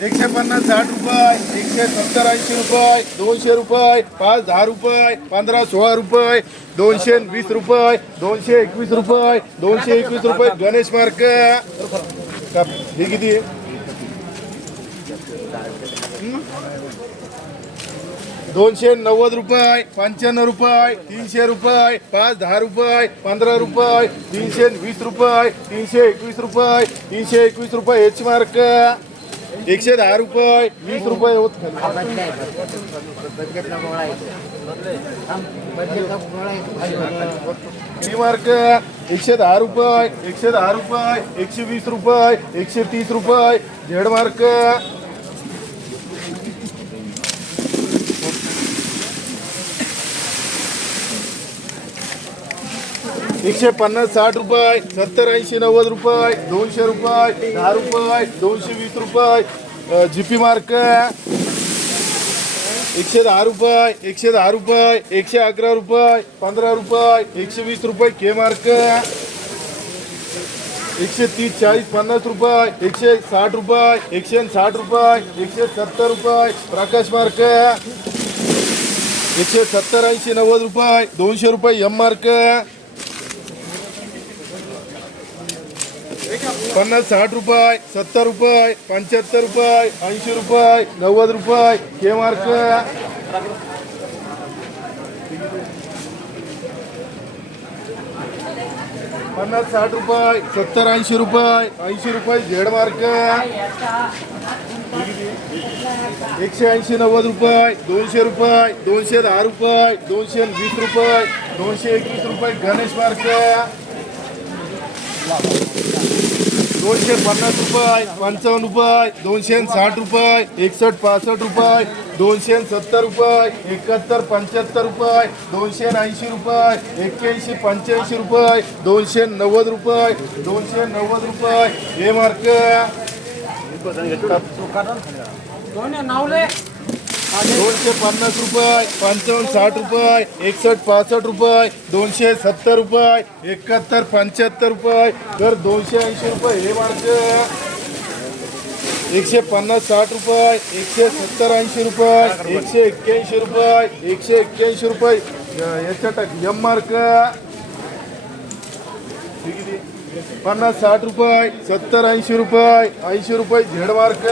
एकशे पन्नास साठ रुपये एकशे सत्तर ऐंशी रुपये दोनशे रुपये पाच दहा रुपये पंधरा सोळा रुपये दोनशे वीस रुपये दोनशे एकवीस रुपये दोनशे एकवीस रुपये गणेश मार्क. हे किती दोनशे नव्वद रुपये पंच्याण्णव रुपये तीनशे रुपये पाच दहा रुपये पंधरा रुपये तीनशे वीस रुपये तीनशे एकवीस रुपये तीनशे एकवीस रुपये एच मार्क. एकशे दहा रुपये वीस रुपये होत मार्क एकशे दहा रुपये एकशे दहा रुपये एकशे वीस रुपये एकशे तीस रुपये झेड मार्क. एकशे पन्नास साठ रुपये सत्तर ऐंशी नव्वद रुपये दोनशे रुपये दहा रुपये दोनशे वीस रुपये जीपी मार्क एकशे दहा रुपये एकशे दहा रुपये एकशे अकरा रुपये पंधरा रुपये एकशे वीस रुपये के मार्क एकशे तीस चाळीस पन्नास रुपये एकशे साठ रुपये एकशे साठ रुपये एकशे सत्तर रुपये प्रकाश मार्क एकशे सत्तर ऐंशी नव्वद रुपये दोनशे रुपये एम मार्क पन्नास साठ रुपये सत्तर रुपये पंच्याहत्तर रुपये ऐंशी रुपये नव्वद रुपये. के मार्क पन्नास साठ रुपये सत्तर ऐंशी रुपये ऐंशी रुपये झेड मार्क एकशे ऐंशी नव्वद रुपये दोनशे रुपये दोनशे दहा रुपये दोनशे वीस रुपये दोनशे एकवीस रुपये गणेश मार्क दोनशे पन्नास रुपये पंचावन्न रुपये दोनशे साठ रुपये एकसष्ट पासष्ट रुपये दोनशे सत्तर रुपये एकाहत्तर पंच्याहत्तर रुपये दोनशे ऐंशी रुपये एक्क्याऐंशी पंच्याऐंशी रुपये दोनशे नव्वद रुपये दोनशे नव्वद रुपये. हे मार्क. दोनशे पन्नास रुपये पंचावन्न साठ रुपये एकसष्ट पासष्ट रुपये दोनशे सत्तर रुपये एकाहत्तर पंच्याहत्तर रुपये. तर दोनशे ऐंशी रुपये हे मार्क एकशे पन्नास साठ रुपये एकशे सत्तर ऐंशी रुपये एकशे एक्क्याऐंशी रुपये एकशे एक्क्याऐंशी रुपये. याच्या टाक एम मार्क पन्नास साठ रुपये सत्तर ऐंशी रुपये ऐंशी रुपये झेड मार्क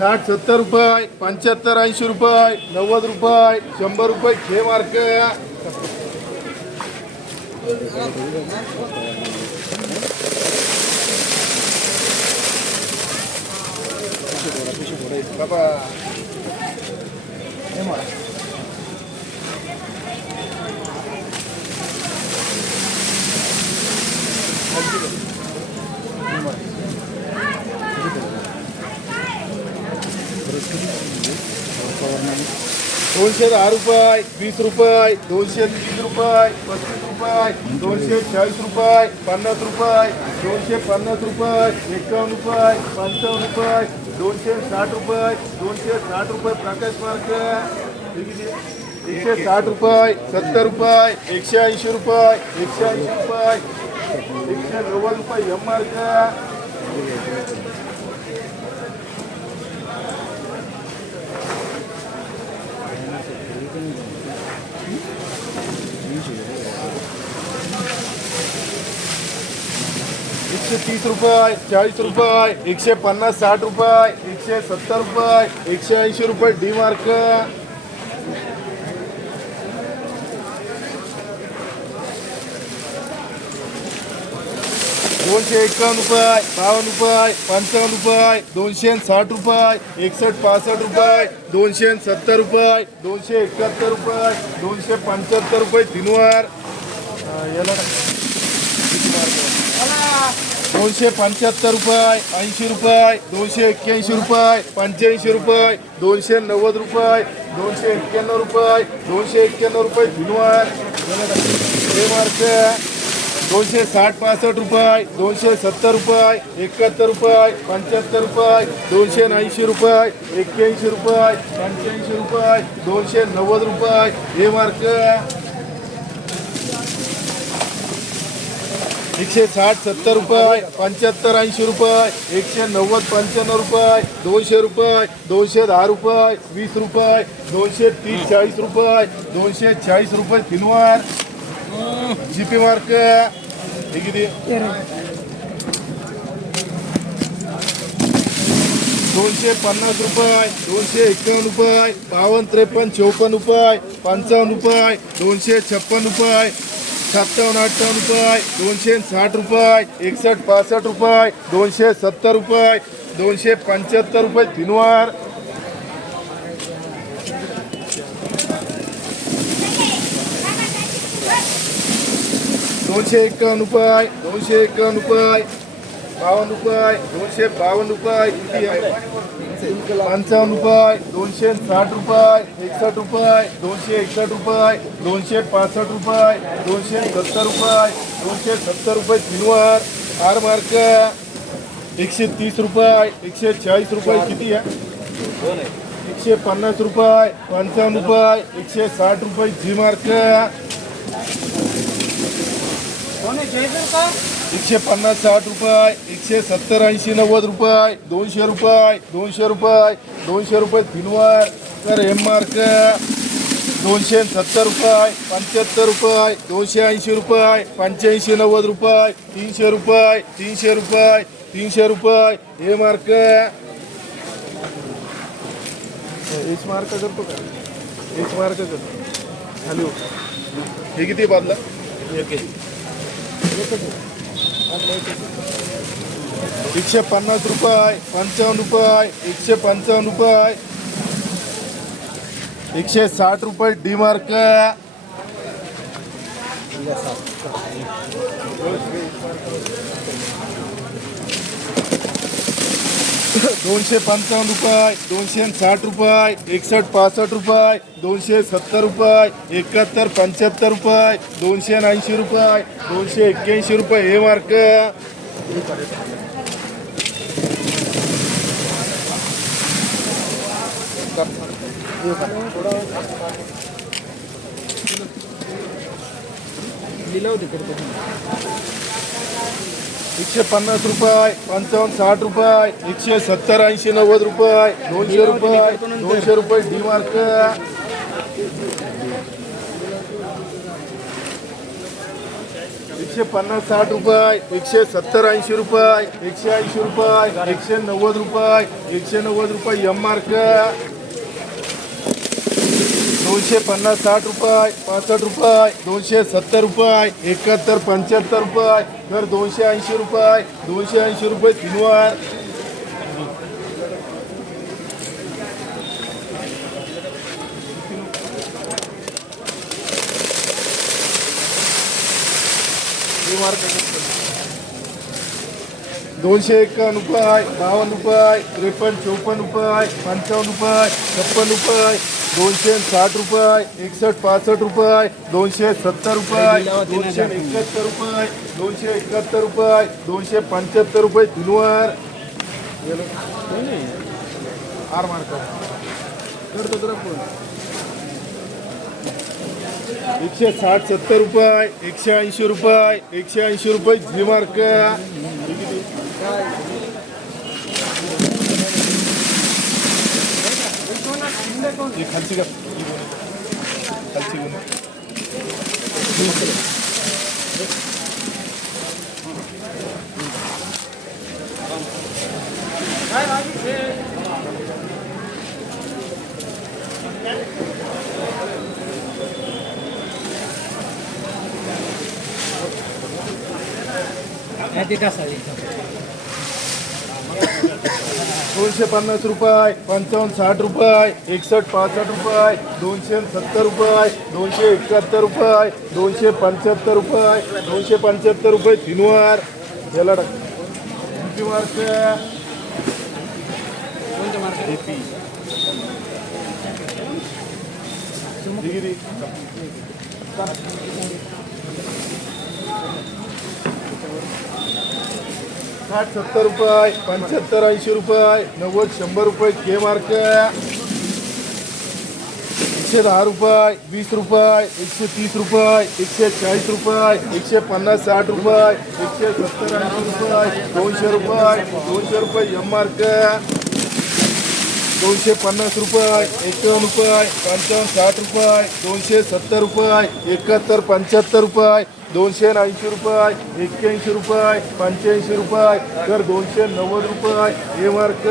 साठ सत्तर रुपये पंच्याहत्तर ऐंशी रुपये नव्वद रुपये शंभर रुपये छे मार्क बाबा. दोनशे दहा रुपये वीस रुपये दोनशे तीस रुपये पस्तीस रुपये दोनशे चाळीस रुपये पन्नास रुपये दोनशे पन्नास रुपये एकावन्न रुपये पंचावन्न रुपये दोनशे साठ रुपये दोनशे साठ रुपये प्रकाश मार्ग एकशे साठ रुपये सत्तर रुपये एकशे ऐंशी रुपये एकशे ऐंशी रुपये एकशे नव्वद रुपये एम मार्क. एकशे तीस रुपये चाळीस रुपये एकशे पन्नास साठ रुपये एकशे सत्तर रुपये एकशे ऐंशी रुपये डी मार्क. दोनशे एकावन्न रुपये बावन्न रुपये पंचावन्न रुपये दोनशे साठ रुपये एकसष्ट पासष्ट रुपये दोनशे सत्तर रुपये दोनशे एकाहत्तर रुपये दोनशे पंच्याहत्तर रुपये तीनवार याला दोनशे पंच्याहत्तर रुपये ऐंशी रुपये दोनशे एक्क्याऐंशी रुपये पंच्याऐंशी रुपये दोनशे नव्वद रुपये दोनशे एक्क्याण्णव रुपये दोनशे एक्क्याण्णव रुपये धुनवार हे मार्क दोनशे साठ पासष्ट रुपये दोनशे सत्तर रुपये एकाहत्तर रुपये पंच्याहत्तर रुपये दोनशे ऐंशी रुपये एक्क्याऐंशी रुपये पंच्याऐंशी रुपये दोनशे नव्वद रुपये. हे मार्क एकशे साठ सत्तर रुपये पंच्याहत्तर ऐंशी रुपये एकशे नव्वद पंच्याण्णव रुपये दोनशे रुपये दोनशे दहा रुपये वीस रुपये दोनशे तीस चाळीस रुपये दोनशे चाळीस रुपये तीनवार. G P mark. हे किती? दोनशे पन्नास रुपये दोनशे एकावन्न रुपये बावन्न त्रेपन्न चौपन्न रुपये पंचावन्न रुपये दोनशे छप्पन रुपये सत्तावन्न अठ्ठावन्न रुपये दोनशे साठ रुपये एकसष्ट पासष्ट रुपये दोनशे सत्तर रुपये दोनशे पंच्याहत्तर रुपये तीनवार. दोनशे एकावन्न रुपये दोनशे एक्कावन्न रुपये बावन्न रुपये दोनशे बावन्न रुपये किती आहे? पंचावन्न रुपये दोनशे साठ रुपये एकसष्ट रुपये दोनशे एकसष्ट रुपये दोनशे पासष्ट रुपये दोनशे सत्तर रुपये दोनशे सत्तर रुपये तीनवार आर मार्क एकशे तीस रुपये एकशे चाळीस रुपये किती आहे? एकशे पन्नास रुपये पंचावन्न रुपये एकशे साठ रुपये जी मार्क. एकशे पन्नास साठ रुपये एकशे सत्तर ऐंशी नव्वद रुपये दोनशे रुपये दोनशे रुपये दोनशे रुपये तीनवर तर एम मार्क दोनशे सत्तर रुपये पंच्याहत्तर रुपये दोनशे ऐंशी रुपये पंच्याऐंशी नव्वद रुपये तीनशे रुपये तीनशे रुपये तीनशे रुपये ए मार्क. एच मार्क करतो का? एच मार्क करतो. खाली हो. हे किती बांधला एकशे पन्नास रुपये पंचावन्न रुपये एकशे पंचावन्न रुपये एकशे साठ रुपये डी मार्क. दोनशे पंचावन्न रुपये दोनशे साठ रुपये एकसष्ट पासष्ट रुपये दोनशे सत्तर रुपये एकाहत्तर पंच्याहत्तर रुपये दोनशे ऐंशी रुपये दोनशे एक्क्याऐंशी रुपये हे मार्क. एकशे पन्नास रुपये पंचावन्न साठ रुपये एकशे सत्तर ऐंशी नव्वद रुपये दोनशे रुपये दोनशे रुपये डी मार्क. एकशे पन्नास साठ रुपये एकशे सत्तर ऐंशी रुपये एकशे ऐंशी रुपये एकशे नव्वद रुपये एकशे नव्वद रुपये एम मार्क दोनशे पन्नास साठ रुपये पासष्ट रुपये दोनशे सत्तर रुपये एकाहत्तर पंच्याहत्तर रुपये तर दोनशे ऐंशी रुपये दोनशे ऐंशी रुपये तीनवार. दोनशे एकावन्न रुपये बावन्न रुपये त्रेपन्न चौपन्न रुपये पंचावन्न रुपये छप्पन रुपये दोनशे साठ रुपये एकसष्ट पासष्ट रुपये दोनशे सत्तर रुपये दोनशे एकाहत्तर रुपये दोनशे एकाहत्तर रुपये दोनशे पंच्याहत्तर रुपये तीनवर आर मार्क करतो तुला एकशे साठ सत्तर रुपये एकशे ऐंशी रुपये एकशे ऐंशी रुपये जी मार्क 이 간지가 이번에 간지는 애디다스 이거. दोनशे पन्नास रुपये पंचावन्न साठ रुपये एकसष्ट पासष्ट रुपये दोनशे सत्तर रुपये दोनशे एकाहत्तर रुपये दोनशे पंच्याहत्तर रुपये दोनशे पंच्याहत्तर रुपये तीनवार. याला टाक. किती मार्क साठ सत्तर रुपये पंच्याहत्तर ऐंशी रुपये नव्वद शंभर रुपये के मार्क एकशे दहा रुपये वीस रुपये एकशे तीस रुपये एकशे चाळीस रुपये एकशे पन्नास साठ रुपये एकशे सत्तर ऐंशी रुपये दोनशे रुपये दोनशे रुपये एम मार्क दोनशे पन्नास रुपये एकावन्न रुपये पंचावन्न साठ रुपये दोनशे सत्तर रुपये एकाहत्तर पंच्याहत्तर रुपये दोनशे ऐंशी रुपये एक्क्याऐंशी रुपये पंच्याऐंशी रुपये तर दोनशे नव्वद रुपये. हे मार्क